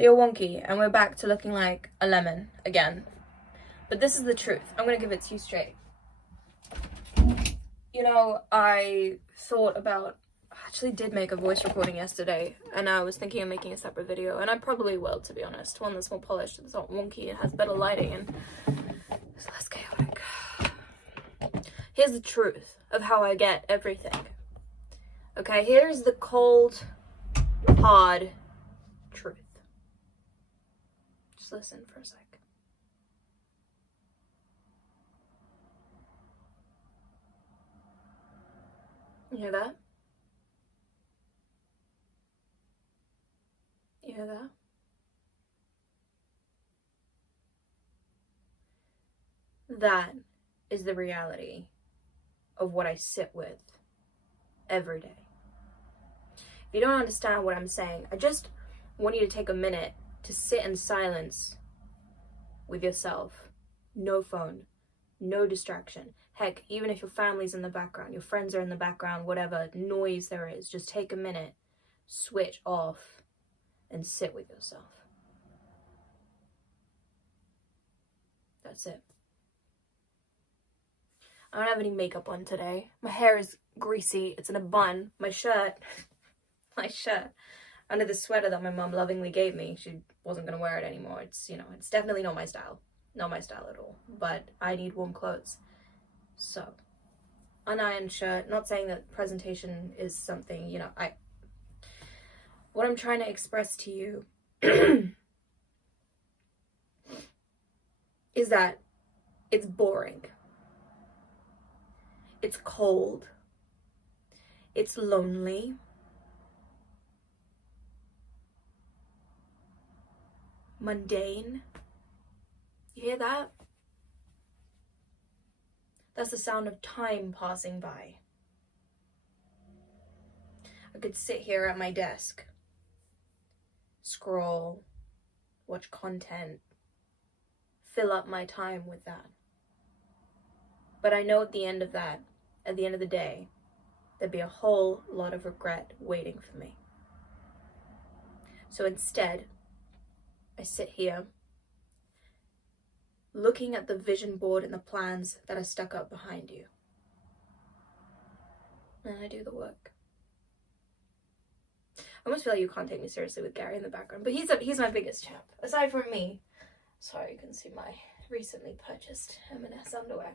So you're wonky, and we're back to looking like a lemon again. But this is the truth. I'm gonna give it to you straight. You know, I actually did make a voice recording yesterday, and I was thinking of making a separate video, and I probably will, to be honest. One that's more polished, it's not wonky, it has better lighting, and it's less chaotic. Here's the truth of how I get everything. Okay, here's the cold, hard truth. Just listen for a sec. You hear that? You hear that? That is the reality of what I sit with every day. If you don't understand what I'm saying, I just want you to take a minute to sit in silence with yourself. No phone, no distraction. Heck, even if your family's in the background, your friends are in the background, whatever noise there is, just take a minute, switch off, and sit with yourself. That's it. I don't have any makeup on today. My hair is greasy. It's in a bun. My shirt, under the sweater that my mom lovingly gave me. She wasn't going to wear it anymore. It's, it's definitely not my style. Not my style at all. But I need warm clothes. So, unironed shirt. Not saying that presentation is something, what I'm trying to express to you is that it's boring. It's cold. It's lonely. Mundane. You hear that? That's the sound of time passing by. I could sit here at my desk, scroll, watch content, fill up my time with that. But I know at the end of the day, there'd be a whole lot of regret waiting for me. So instead, I sit here, looking at the vision board and the plans that are stuck up behind you. And I do the work. I almost feel like you can't take me seriously with Gary in the background, but he's my biggest champ. Aside from me, sorry, you can see my recently purchased M&S underwear.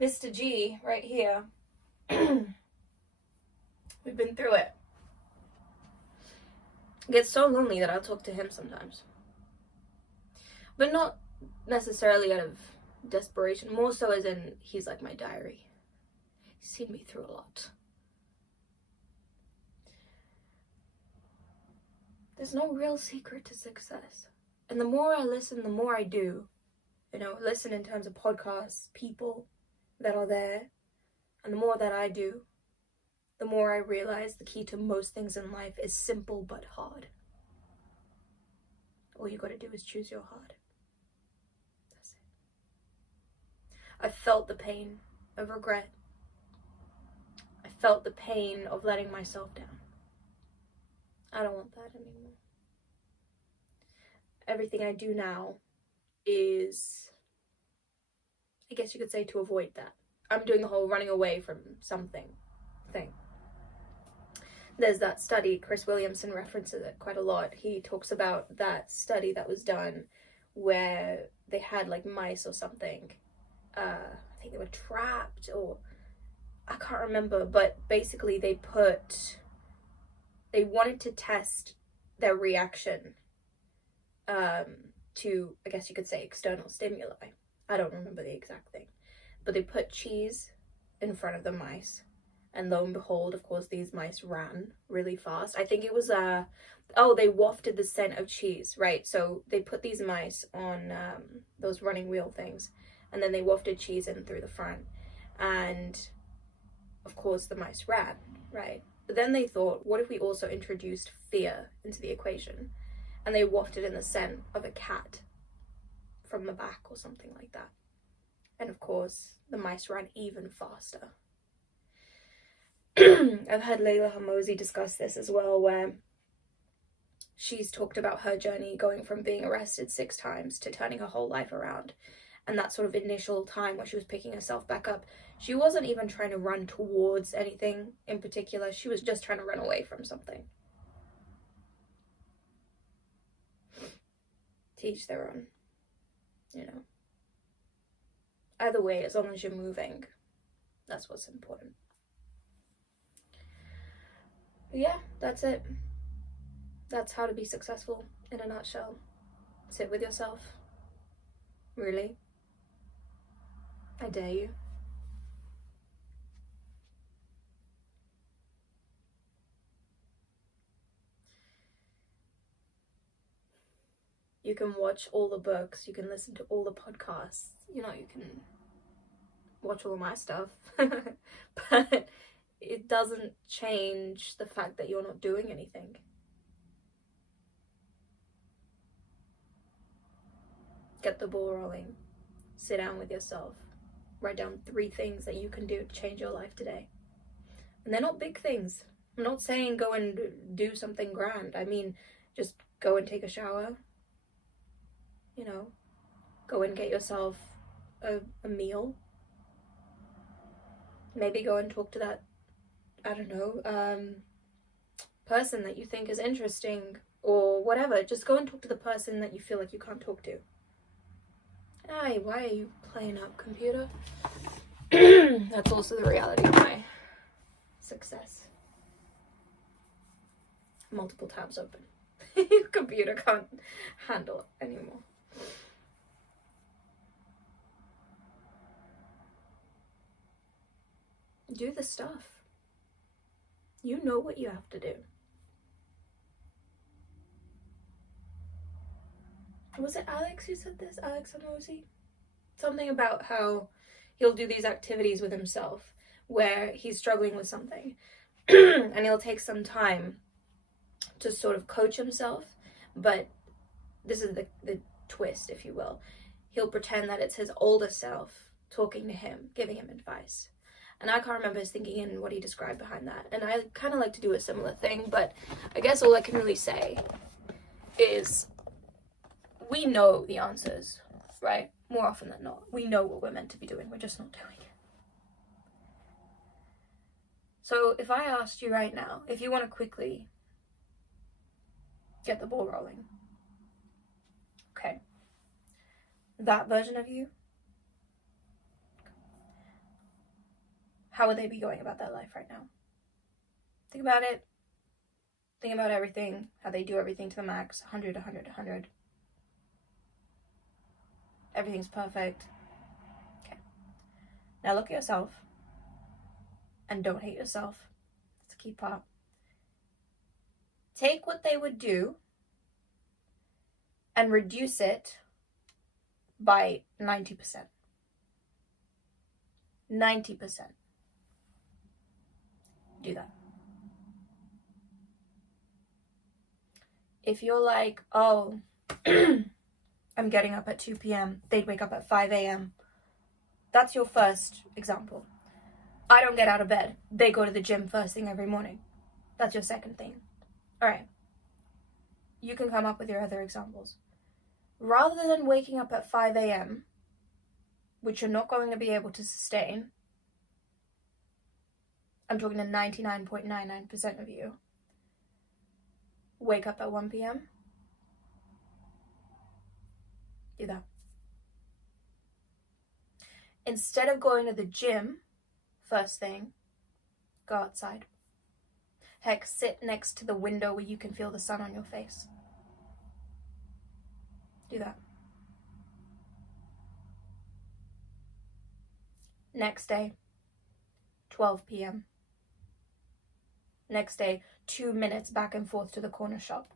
Mr. G, right here. We've been through it. It gets so lonely that I'll talk to him sometimes. But not necessarily out of desperation, more so as in he's like my diary. He's seen me through a lot. There's no real secret to success. And the more I listen, the more I do. Listen in terms of podcasts, people that are there. And the more that I do, the more I realize the key to most things in life is simple but hard. All you gotta do is choose your hard. That's it. I felt the pain of regret. I felt the pain of letting myself down. I don't want that anymore. Everything I do now is, I guess you could say, to avoid that. I'm doing the whole running away from something thing. There's that study, Chris Williamson references it quite a lot. He talks about that study that was done where they had like mice or something. I think they were trapped, or I can't remember, but basically they wanted to test their reaction to, I guess you could say, external stimuli. I don't remember the exact thing. But they put cheese in front of the mice. And lo and behold, of course, these mice ran really fast. I think it was, they wafted the scent of cheese, right? So they put these mice on those running wheel things. And then they wafted cheese in through the front. And, of course, the mice ran, right? But then they thought, what if we also introduced fear into the equation? And they wafted in the scent of a cat from the back or something like that. And of course, the mice ran even faster. I've heard Layla Hamosi discuss this as well, where she's talked about her journey going from being arrested 6 times to turning her whole life around. And that sort of initial time where she was picking herself back up, she wasn't even trying to run towards anything in particular. She was just trying to run away from something. To each their own, you know. Either way, as long as you're moving, that's what's important. But yeah, that's it. That's how to be successful in a nutshell. Sit with yourself. Really. I dare you. You can watch all the books, you can listen to all the podcasts, you know, you can watch all of my stuff, but it doesn't change the fact that you're not doing anything. Get the ball rolling. Sit down with yourself. Write down 3 things that you can do to change your life today. And they're not big things. I'm not saying go and do something grand. I mean, just go and take a shower. You know, go and get yourself a meal. Maybe go and talk to that, I don't know, person that you think is interesting or whatever. Just go and talk to the person that you feel like you can't talk to. Hey, why are you playing up, computer? That's also the reality of my success. Multiple tabs open. Your computer can't handle it anymore. Do the stuff. You know what you have to do. Was it Alex who said this? Alex Amosi? Something about how he'll do these activities with himself where he's struggling with something and he'll take some time to sort of coach himself, but this is the twist, if you will. He'll pretend that it's his older self talking to him, giving him advice. And I can't remember his thinking and what he described behind that. And I kind of like to do a similar thing, but I guess all I can really say is we know the answers, right? More often than not. We know what we're meant to be doing. We're just not doing it. So if I asked you right now, if you want to quickly get the ball rolling, okay, that version of you, how would they be going about their life right now? Think about it. Think about everything, how they do everything to the max, 100, 100, 100. Everything's perfect. Okay. Now look at yourself and don't hate yourself. That's a key part. Take what they would do and reduce it by 90%. 90%. Do that. If you're like, oh, I'm getting up at 2 p.m., they'd wake up at 5 a.m. That's your first example. I don't get out of bed. They go to the gym first thing every morning. That's your second thing. All right. You can come up with your other examples. Rather than waking up at 5 a.m., which you're not going to be able to sustain, I'm talking to 99.99% of you, wake up at 1 p.m. Do that. Instead of going to the gym first thing, go outside. Heck, sit next to the window where you can feel the sun on your face. Do that. Next day, 12 p.m. Next day, 2 minutes back and forth to the corner shop.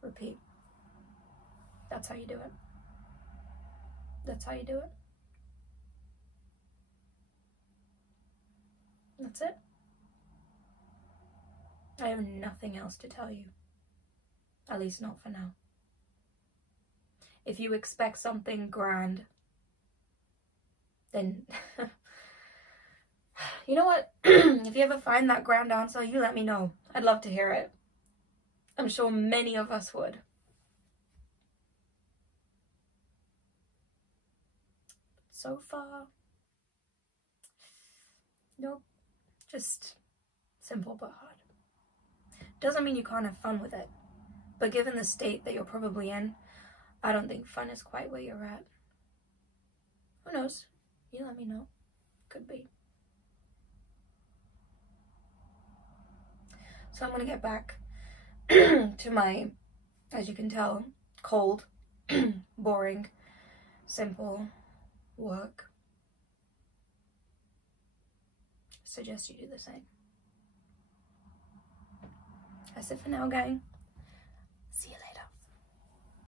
Repeat. That's how you do it. That's how you do it. That's it. I have nothing else to tell you. At least not for now. If you expect something grand, then you know what? If you ever find that grand answer, you let me know. I'd love to hear it. I'm sure many of us would. So far, nope, just simple but hard. Doesn't mean you can't have fun with it, but given the state that you're probably in, I don't think fun is quite where you're at. Who knows? You let me know. Could be. So I'm gonna get back to my, as you can tell, cold, boring, simple work. Suggest you do the same. That's it for now, gang.